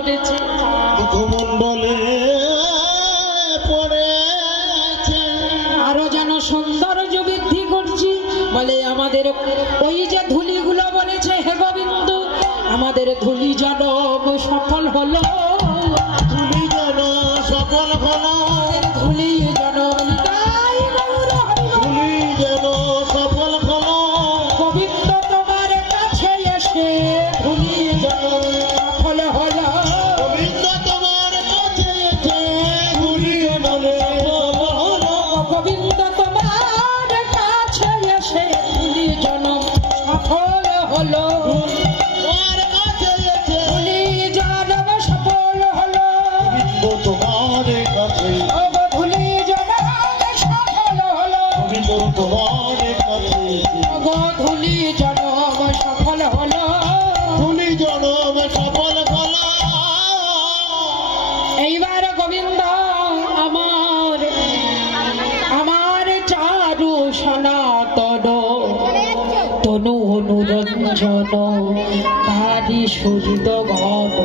ধরেছে, মুখমণ্ডলে পড়েছে। আরো যেন সৌন্দর্য বৃদ্ধি করছি বলে আমাদের ওই যে ধুলিগুলো বলেছে, হে গোবিন্দ আমাদের ধুলি যেন সফল হলো, ধুলি যেন সফল হলো, ধুলি যেন ধুলি যেন সফল হলো। গোবিন্দ তোমার কাছে এসে ধুলি যেন সফল হলো, গোবিন্দ তোমার কাছে এসে ধুলি যেন সফল হলো। গোবিন্দ তোমার কাছে এসে ধুলি যেন সফল হলো, তোমার কাছে এসে ধুলি যেন সফল হলো, গোবিন্দ তোমার কাছে, ধুলি যেন সফল হলো, গোবিন্দ তোমার কাছে, ধুলি যেন সফল হলো। ধুলি যেন সফল হলো। এইবার গোবিন্দ আমার আমার চারু সনাতন তনু অনুরঞ্জন কারি সুরিত ঘন,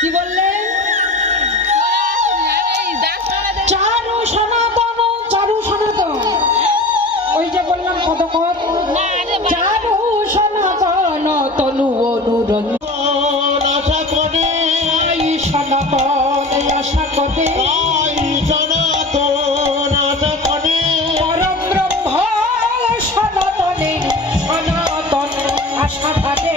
কি বললেন? চারু সনাতন, চারু সনাতন, ওই যে বললাম কতক্ষণ, চারু সনাতন তনু অনুরঞ্জন আশা করে, সনাতন আশা করে, সনাতন আশা করে, পরম ব্রহ্ম সনাতনে সনাতন আশা ভাবে,